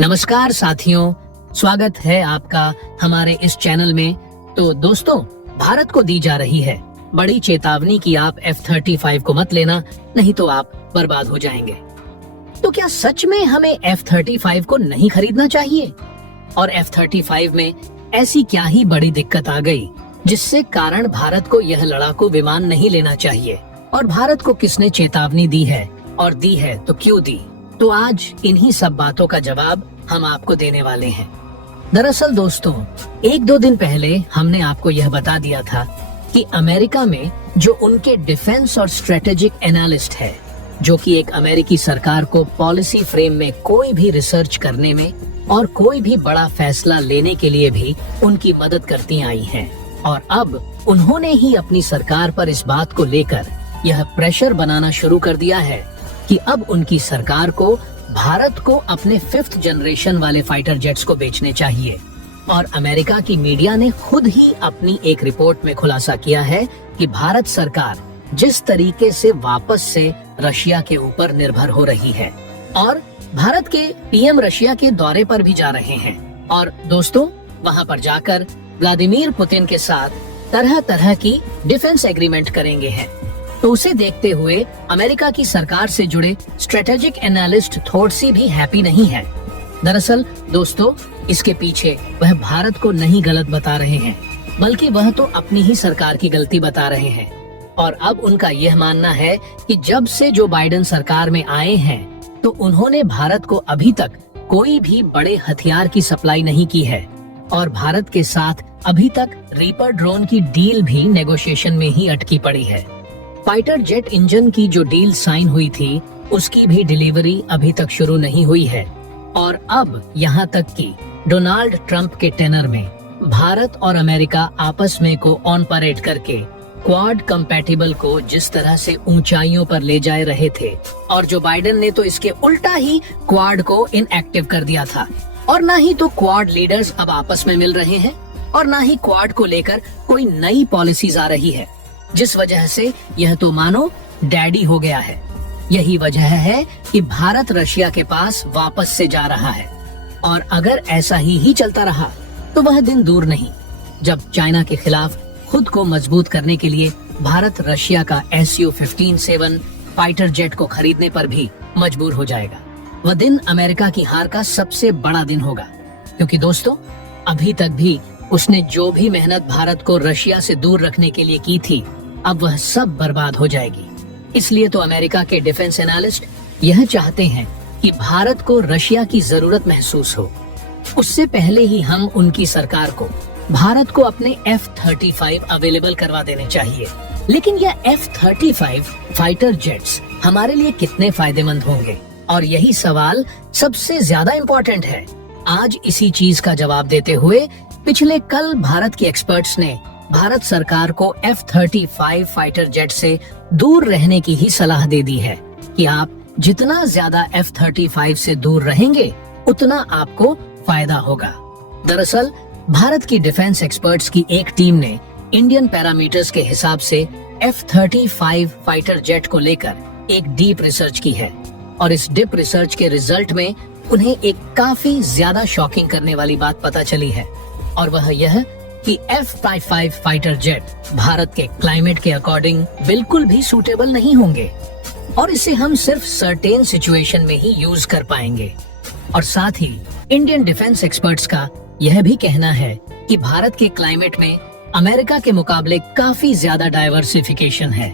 नमस्कार साथियों, स्वागत है आपका हमारे इस चैनल में। तो दोस्तों, भारत को दी जा रही है बड़ी चेतावनी कि आप F-35 को मत लेना, नहीं तो आप बर्बाद हो जाएंगे। तो क्या सच में हमें F-35 को नहीं खरीदना चाहिए? और F-35 में ऐसी क्या ही बड़ी दिक्कत आ गई जिससे कारण भारत को यह लड़ाकू विमान नहीं लेना चाहिए? और भारत को किसने चेतावनी दी है, और दी है तो क्यों दी? तो आज इन्हीं सब बातों का जवाब हम आपको देने वाले हैं। दरअसल दोस्तों, 1-2 दिन पहले हमने आपको यह बता दिया था कि अमेरिका में जो उनके डिफेंस और स्ट्रेटेजिक एनालिस्ट है, जो कि एक अमेरिकी सरकार को पॉलिसी फ्रेम में कोई भी रिसर्च करने में और कोई भी बड़ा फैसला लेने के लिए भी उनकी मदद करती आई हैं। और अब उन्होंने ही अपनी सरकार पर इस बात को लेकर यह प्रेशर बनाना शुरू कर दिया है कि अब उनकी सरकार को भारत को अपने 5th जनरेशन वाले फाइटर जेट्स को बेचने चाहिए। और अमेरिका की मीडिया ने खुद ही अपनी एक रिपोर्ट में खुलासा किया है कि भारत सरकार जिस तरीके से वापस से रशिया के ऊपर निर्भर हो रही है, और भारत के पीएम रशिया के दौरे पर भी जा रहे हैं, और दोस्तों वहां पर जाकर व्लादिमीर पुतिन के साथ तरह तरह की डिफेंस एग्रीमेंट करेंगे हैं। तो उसे देखते हुए अमेरिका की सरकार से जुड़े स्ट्रेटेजिक एनालिस्ट थोड़ी सी भी हैप्पी नहीं है। दरअसल दोस्तों, इसके पीछे वह भारत को नहीं गलत बता रहे हैं, बल्कि वह तो अपनी ही सरकार की गलती बता रहे हैं। और अब उनका यह मानना है कि जब से जो बाइडेन सरकार में आए हैं, तो उन्होंने भारत को अभी तक कोई भी बड़े हथियार की सप्लाई नहीं की है, और भारत के साथ अभी तक रीपर ड्रोन की डील भी नेगोशिएशन में ही अटकी पड़ी है। फाइटर जेट इंजन की जो डील साइन हुई थी, उसकी भी डिलीवरी अभी तक शुरू नहीं हुई है। और अब यहाँ तक कि डोनाल्ड ट्रंप के टेनर में भारत और अमेरिका आपस में को ऑन परेड करके क्वाड कंपैटिबल को जिस तरह से ऊंचाइयों पर ले जा रहे थे, और जो बाइडेन ने तो इसके उल्टा ही क्वाड को इनएक्टिव कर दिया था। और ना ही तो क्वाड लीडर्स अब आपस में मिल रहे हैं, और ना ही क्वाड को लेकर कोई नई पॉलिसीज आ रही है, जिस वजह से यह तो मानो डैडी हो गया है। यही वजह है कि भारत रशिया के पास वापस से जा रहा है। और अगर ऐसा ही चलता रहा तो वह दिन दूर नहीं जब चाइना के खिलाफ खुद को मजबूत करने के लिए भारत रशिया का Su-57 फाइटर जेट को खरीदने पर भी मजबूर हो जाएगा। वह दिन अमेरिका की हार का सबसे बड़ा दिन होगा, क्योंकि दोस्तों अभी तक भी उसने जो भी मेहनत भारत को रशिया से दूर रखने के लिए की थी, अब वह सब बर्बाद हो जाएगी। इसलिए तो अमेरिका के डिफेंस एनालिस्ट यह चाहते हैं कि भारत को रशिया की जरूरत महसूस हो। उससे पहले ही हम उनकी सरकार को भारत को अपने F-35 अवेलेबल करवा देने चाहिए। लेकिन यह F-35 फाइटर जेट्स हमारे लिए कितने फायदेमंद होंगे? और यही सवाल सबसे ज्यादा इम्पोर्टेंट है। आज इसी चीज का जवाब देते हुए पिछले कल भारत के एक्सपर्ट्स ने भारत सरकार को F-35 फाइटर जेट से दूर रहने की ही सलाह दे दी है कि आप जितना ज्यादा F-35 से दूर रहेंगे, उतना आपको फायदा होगा। दरअसल भारत की डिफेंस एक्सपर्ट्स की एक टीम ने इंडियन पैरामीटर्स के हिसाब से F-35 फाइटर जेट को लेकर एक डीप रिसर्च की है, और इस डीप रिसर्च के रिजल्ट में उन्हें एक काफी ज्यादा शॉकिंग करने वाली बात पता चली है। और वह यह कि F-35 फाइटर जेट भारत के क्लाइमेट के अकॉर्डिंग बिल्कुल भी सूटेबल नहीं होंगे, और इसे हम सिर्फ सर्टेन सिचुएशन में ही यूज कर पाएंगे। और साथ ही इंडियन डिफेंस एक्सपर्ट्स का यह भी कहना है कि भारत के क्लाइमेट में अमेरिका के मुकाबले काफी ज्यादा डाइवर्सिफिकेशन है।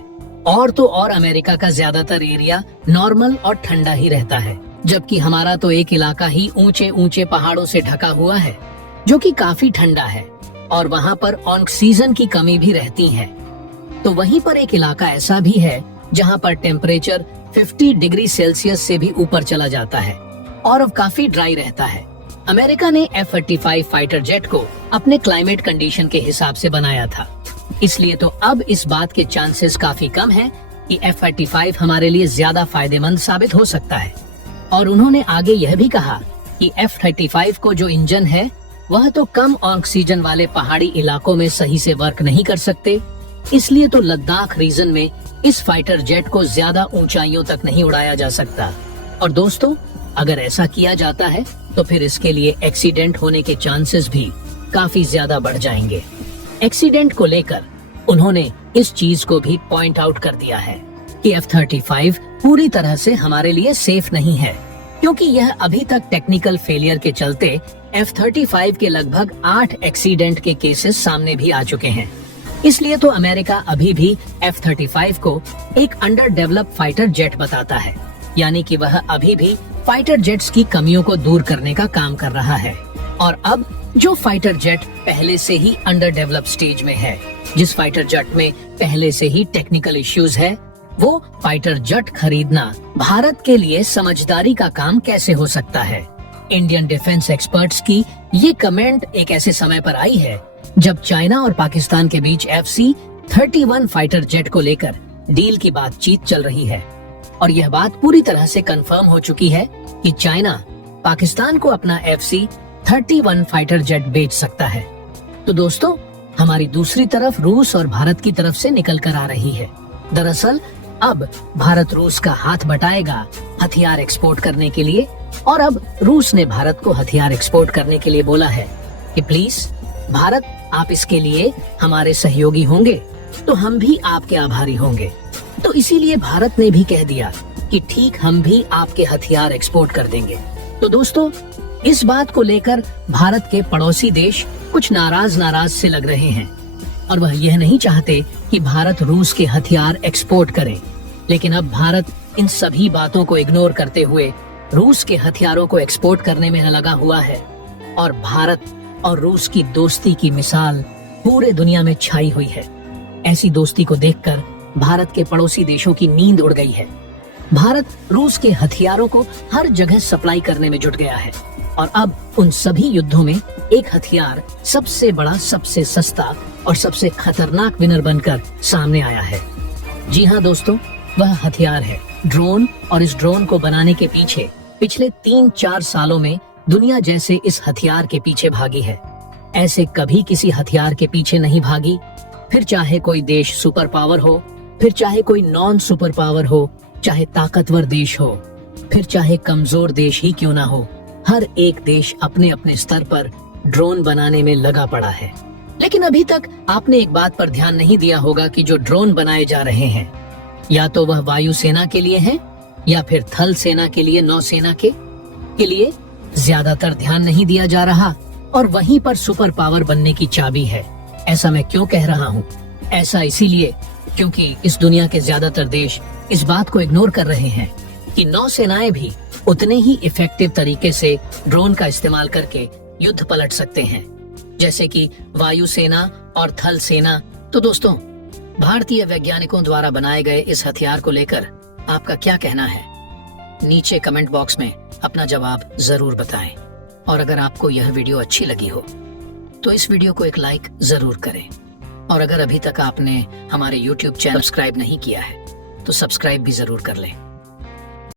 और तो और अमेरिका का ज्यादातर एरिया नॉर्मल और ठंडा ही रहता है, जबकि हमारा तो एक इलाका ही ऊंचे ऊंचे पहाड़ों से ढका हुआ है, जो कि काफी ठंडा है, और वहाँ पर ऑक्सीजन की कमी भी रहती है। तो वहीं पर एक इलाका ऐसा भी है जहाँ पर टेम्परेचर 50 डिग्री सेल्सियस से भी ऊपर चला जाता है, और अब काफी ड्राई रहता है। अमेरिका ने F-35 फाइटर जेट को अपने क्लाइमेट कंडीशन के हिसाब से बनाया था, इसलिए तो अब इस बात के चांसेस काफी कम हैं कि F-35 हमारे लिए ज्यादा फायदेमंद साबित हो सकता है। और उन्होंने आगे यह भी कहा कि F-35 को जो इंजन है, वह तो कम ऑक्सीजन वाले पहाड़ी इलाकों में सही से वर्क नहीं कर सकते, इसलिए तो लद्दाख रीजन में इस फाइटर जेट को ज्यादा ऊंचाइयों तक नहीं उड़ाया जा सकता। और दोस्तों, अगर ऐसा किया जाता है तो फिर इसके लिए एक्सीडेंट होने के चांसेस भी काफी ज्यादा बढ़ जाएंगे। एक्सीडेंट को लेकर उन्होंने इस चीज को भी पॉइंट आउट कर दिया है कि F-35 पूरी तरह से हमारे लिए सेफ नहीं है, क्योंकि यह अभी तक टेक्निकल फेलियर के चलते F-35 के लगभग 8 एक्सीडेंट के केसेस सामने भी आ चुके हैं। इसलिए तो अमेरिका अभी भी F-35 को एक अंडर डेवलप फाइटर जेट बताता है, यानी कि वह अभी भी फाइटर जेट्स की कमियों को दूर करने का काम कर रहा है। और अब जो फाइटर जेट पहले से ही अंडर डेवलप स्टेज में है, जिस फाइटर जेट में पहले से ही टेक्निकल इश्यूज है, वो फाइटर जेट खरीदना भारत के लिए समझदारी का काम कैसे हो सकता है। इंडियन डिफेंस एक्सपर्ट्स की ये कमेंट एक ऐसे समय पर आई है जब चाइना और पाकिस्तान के बीच FC-31 फाइटर जेट को लेकर डील की बातचीत चल रही है, और यह बात पूरी तरह से कंफर्म हो चुकी है कि चाइना पाकिस्तान को अपना FC-31 फाइटर जेट बेच सकता है। तो दोस्तों, हमारी दूसरी तरफ रूस और भारत की तरफ से निकल कर आ रही है। दरअसल अब भारत रूस का हाथ बटाएगा हथियार एक्सपोर्ट करने के लिए, और अब रूस ने भारत को हथियार एक्सपोर्ट करने के लिए बोला है कि प्लीज भारत, आप इसके लिए हमारे सहयोगी होंगे तो हम भी आपके आभारी होंगे। तो इसीलिए भारत ने भी कह दिया कि ठीक, हम भी आपके हथियार एक्सपोर्ट कर देंगे। तो दोस्तों, इस बात को लेकर भारत के पड़ोसी देश कुछ नाराज से लग रहे हैं, और वह यह नहीं चाहते कि भारत रूस के हथियार एक्सपोर्ट करे। लेकिन अब भारत इन सभी बातों को इग्नोर करते हुए रूस के हथियारों को एक्सपोर्ट करने में लगा हुआ है, और भारत और रूस की दोस्ती की मिसाल पूरे दुनिया में छाई हुई है। ऐसी दोस्ती को देखकर भारत के पड़ोसी देशों की नींद उड़ गई है। भारत रूस के हथियारों को हर जगह सप्लाई करने में जुट गया है, और अब उन सभी युद्धों में एक हथियार सबसे बड़ा, सबसे सस्ता और सबसे खतरनाक विनर बनकर सामने आया है। जी हाँ दोस्तों, वह हथियार है ड्रोन, और इस ड्रोन को बनाने के पीछे पिछले 3-4 सालों में दुनिया जैसे इस हथियार के पीछे भागी है। ऐसे कभी किसी हथियार के पीछे नहीं भागी, फिर चाहे कोई देश सुपर पावर हो, फिर चाहे कोई नॉन सुपर पावर हो, चाहे ताकतवर देश हो, फिर चाहे कमजोर देश ही क्यों ना हो, हर एक देश अपने अपने स्तर पर ड्रोन बनाने में लगा पड़ा है। लेकिन अभी तक आपने एक बात पर ध्यान नहीं दिया होगा कि जो ड्रोन बनाए जा रहे हैं, या तो वह वायुसेना के लिए है या फिर थल सेना के लिए, नौसेना के लिए ज्यादातर ध्यान नहीं दिया जा रहा, और वहीं पर सुपर पावर बनने की चाबी है। ऐसा मैं क्यों कह रहा हूँ? ऐसा इसीलिए क्योंकि इस दुनिया के ज्यादातर देश इस बात को इग्नोर कर रहे हैं कि नौसेनाएं भी उतने ही इफेक्टिव तरीके से ड्रोन का इस्तेमाल करके युद्ध पलट सकते हैं, जैसे कि वायुसेना और थल सेना। तो दोस्तों, भारतीय वैज्ञानिकों द्वारा बनाए गए इस हथियार को लेकर आपका क्या कहना है? नीचे कमेंट बॉक्स में अपना जवाब जरूर बताएं, और अगर आपको यह वीडियो अच्छी लगी हो तो इस वीडियो को एक लाइक जरूर करें, और अगर अभी तक आपने हमारे YouTube चैनल सब्सक्राइब नहीं किया है तो सब्सक्राइब भी जरूर कर लें।